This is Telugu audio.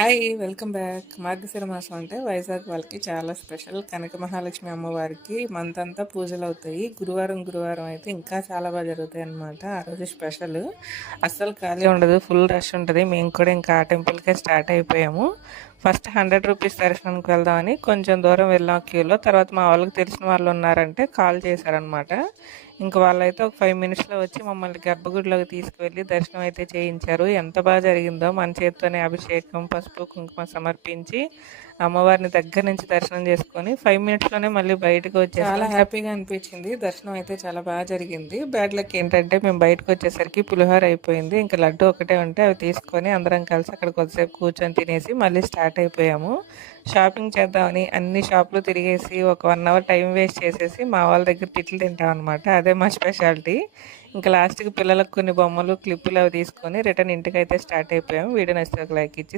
హాయ్! Welcome back. మార్గశిర మాసం అంటే వైజాగ్ వాళ్ళకి చాలా స్పెషల్. కనక మహాలక్ష్మి అమ్మవారికి మంతంతా పూజలవుతాయి. గురువారం అయితే ఇంకా చాలా జరుగుతాయన్నమాట. ఆ రోజు స్పెషల్. అస్సలు ఖాళీ ఉండదు. ఫుల్ రష్ ఉంటది. మేము కూడా ఇంకా ఆ టెంపుల్‌కే స్టార్ట్ అయిపోయాము. ఫస్ట్ రూ. 100 దర్శనానికి వెళ్దామని కొంచెం దూరం వెళ్ళాం క్యూలో. తర్వాత మా వాళ్ళకి తెలిసిన వాళ్ళు ఉన్నారంటే కాల్ చేశారనమాట. ఇంక వాళ్ళైతే ఒక 5 మినిట్స్‌లో వచ్చి మమ్మల్ని గర్భగుడిలోకి తీసుకువెళ్ళి దర్శనం అయితే చేయించారు. ఎంత జరిగిందో మన చేత్తోనే అభిషేకం, పసుపు, కుంకుమ సమర్పించి అమ్మవారిని దగ్గర నుంచి దర్శనం చేసుకొని 5 మినిట్స్‌లోనే మళ్ళీ బయటకు వచ్చేసాం. చాలా హ్యాపీగా అనిపించింది. దర్శనం అయితే చాలా జరిగింది. బ్యాడ్ లక్ ఏంటంటే మేము బయటకొచ్చేసరికి పులిహోర అయిపోయింది. ఇంకా లడ్డు ఒకటే ఉంటే అవి తీసుకొని అందరం కలిసి అక్కడ కొద్దిసేపు కూర్చొని తినేసి మళ్ళీ స్టార్ట్ అయిపోయాము. షాపింగ్ చేద్దామని అన్ని షాపులు తిరిగేసి ఒక 1 అవర్ టైం వేస్ట్ చేసేసి మా వాళ్ళ దగ్గర తిట్లు తింటాం అనమాట. అదే మా స్పెషాలిటీ. ఇంకా లాస్ట్‌కి పిల్లలకు కొన్ని బొమ్మలు, క్లిప్పులు అవి తీసుకొని రిటర్న్ ఇంటికైతే స్టార్ట్ అయిపోయాము. వీడియో నచ్చితే ఒక లైక్ ఇచ్చి